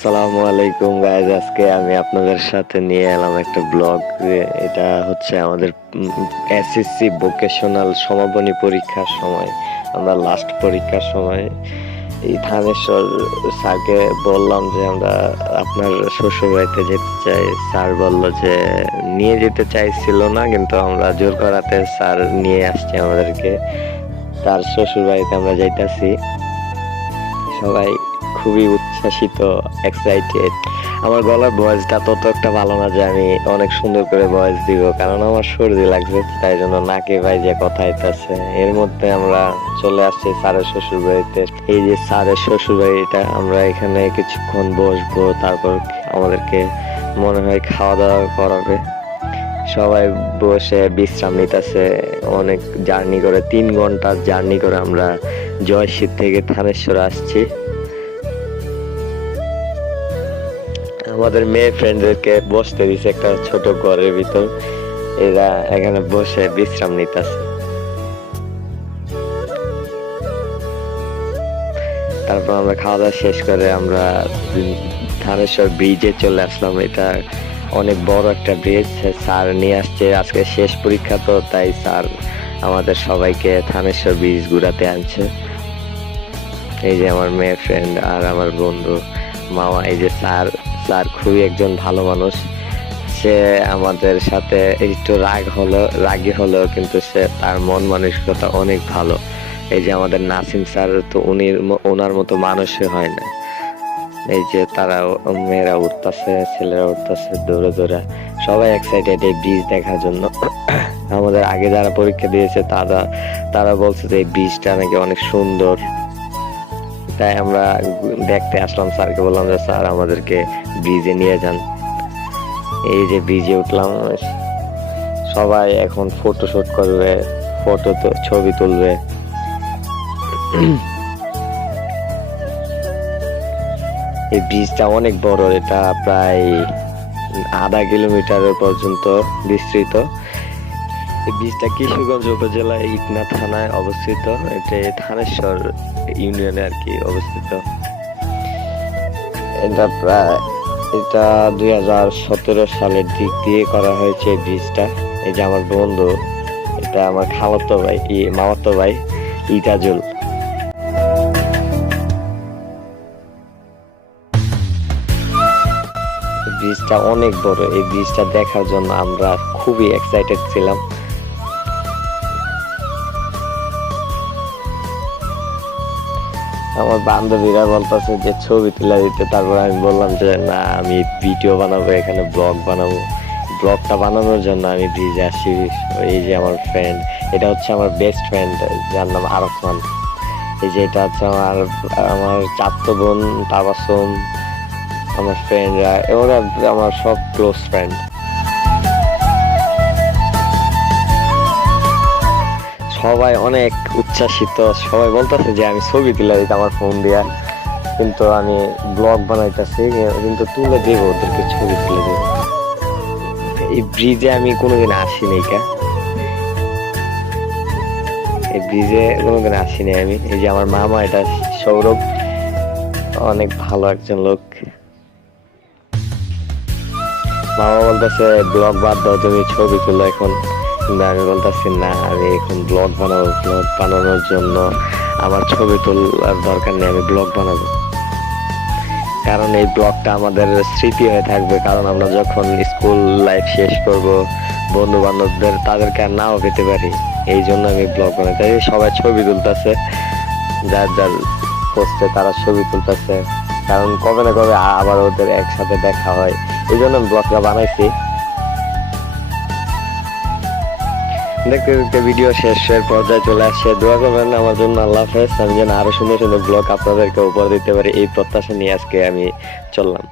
আসসালামু আলাইকুম গাইজ আজকে আমি আপনাদের সাথে নিয়ে এলাম একটা ব্লগ এটা হচ্ছে আমাদের এসএসসি ভোকেশনাল সমাপনী পরীক্ষার সময়, আমরা লাস্ট পরীক্ষার সময়, এই থানেশ্বর স্যারকে বললাম যে আমরা আপনার শ্বশুর বাড়িতে যেতে চাই, স্যার বলল যে নিয়ে যেতে চাইছিল না, কিন্তু আমরা জোর করাতে স্যার নিয়ে আসছে আমাদেরকে, তার শ্বশুর বাড়িতে আমরা যাইতাছি, সবাই খুবই উচ্ছ্বাসিত এক্সাইটেড আমার গলার ভয়েসটা তত একটা ভালো না যে আমি অনেক সুন্দর করে ভয়েস দিব, কারণ আমার সর্দি লাগছে, তাই জন্য নাকে ভাই যে কথা আইতাছে। এর মধ্যে আমরা চলে আসছি স্যারের শ্বশুর বাড়িতে এই যে স্যারের শ্বশুর বাড়িটা আমরা এখানে কিছুক্ষণ বসবো, তারপর আমাদেরকে মনে হয় খাওয়া দাওয়া করাবে। সবাই বসে বিশ্রাম নিতেছে, অনেক জার্নি করে, তিন ঘণ্টার জার্নি করে আমরা জয়শির থেকে থানেশ্বর আসছি। আমাদের মেয়ে ফ্রেন্ডদেরকে বসতে দিছে একটা ছোট ঘরের ভিতর। এরা এখানে বসে বিশ্রাম নিতেছে। তারপর আমরা খাওয়া দাওয়া শেষ করে আমরা থানেশ্বর ব্রিজে চলে আসলাম। এটা অনেক বড় একটা ব্রিজ স্যার নিয়ে আসছে। আজকে শেষ পরীক্ষা তো, তাই স্যার আমাদের সবাইকে থানেশ্বর ব্রিজ ঘুরাতে আনছে। এই যে আমার মেয়ে ফ্রেন্ড আর আমার বন্ধু মামা, এই যে স্যার স্যার খুবই একজন ভালো মানুষ। সে আমাদের সাথে একটু রাগ হলো রাগী হলেও কিন্তু সে তার মন মানসিকতা অনেক ভালো। এই যে আমাদের নাসিম স্যার তো উনি ওনার মতো মানুষই হয় না। এই যে তারা মেয়েরা উঠতেছে, ছেলেরা উঠতেছে দৌড়ে দৌড়ে। সবাই এক্সাইটেড এই ব্রিজ দেখার জন্য। আমাদের আগে যারা পরীক্ষা দিয়েছে তারা তারা বলছে যে এই ব্রিজটা নাকি অনেক সুন্দর। তাই আমরা দেখতে আসলাম, স্যারকে বললাম যে, স্যার, আমাদেরকে ব্রিজে নিয়ে যান। এই যে ব্রিজে উঠলাম সবাই এখন ফটো শুট করবে ফটো তো, ছবি তুলবে। এই ব্রিজটা অনেক বড়, এটা প্রায় আধা কিলোমিটার পর্যন্ত বিস্তৃত। এই ব্রিজটা কিশোরগঞ্জ উপজেলায় ইটনা থানায় অবস্থিত। এটা থানেশ্বর ইউনিয়নে আর কি অবস্থিত। এটা প্রায়, এটা দুই হাজার সতেরো সালের দিক দিয়ে করা হয়েছে ব্রিজটা। এই যে আমার বন্ধু, এটা আমার খালাতো ভাই মামাতো ভাই ইতাজুল ব্রিজটা অনেক বড়। এই ব্রিজটা দেখার জন্য আমরা খুবই এক্সাইটেড ছিলাম। আমার বান্ধবীরা বলতেছে যে ছবি তুলে দিতে। তারপর আমি বললাম যে, না, আমি ভিডিও বানাবো, এখানে ব্লগ বানাবো। ব্লগটা বানানোর জন্য আমি ব্রিজে আসি এই যে আমার ফ্রেন্ড এটা হচ্ছে আমার বেস্ট ফ্রেন্ড যার নাম আরফমান এই যে এটা হচ্ছে আমার আমার চাত্তো বোন তাবাসুম আমার ফ্রেন্ডরা ওরা আমার সব ক্লোজ ফ্রেন্ড সবাই অনেক উচ্ছ্বাসিত, সবাই বলতেছে যে আমি ছবি তুলে দিতে আমার ফোন দিয়া। কিন্তু আমি ব্লগ বানাইতেছি, কিন্তু তুলে দেবো, ওদেরকে ছবি তুলে দেবো। এই ব্রিজে আমি কোনোদিন আসিনি কা। এই ব্রিজে কোনোদিন আসি নাই আমি। এই যে আমার মামা, এটা সৌরভ, অনেক ভালো একজন লোক। মামা বলতেছে ব্লগ বাদ দাও, তুমি ছবি তুলো এখন। কিন্তু আমি বলতেছি না, আমি এখন ব্লগ বানাবো ব্লগ বানানোর জন্য আমার ছবি তোলার দরকার নেই, আমি ব্লগ বানাবো। কারণ এই ব্লগটা আমাদের স্মৃতি হয়ে থাকবে, কারণ আমরা যখন স্কুল লাইফ শেষ করব বন্ধু বান্ধবদের তাদেরকে আর নাও পেতে পারি, এই জন্য আমি ব্লগ বানাই। তাই সবাই ছবি তুলতেছে, যার যার পোস্টে তারা ছবি তুলতেছে, কারণ কবে না কবে আবার ওদের একসাথে দেখা হয়, এই জন্য আমি ব্লগটা বানাইছি। দেখতে দেখতে ভিডিও শেষের পর্যায়ে চলে আসছে। দোয়া করবেন আমার জন্য আল্লাহ হাফেজ। আমি যেন আরও সুন্দর সুন্দর ব্লগ আপনাদেরকে উপহার দিতে পারি, এই প্রত্যাশা নিয়ে আজকে আমি চললাম।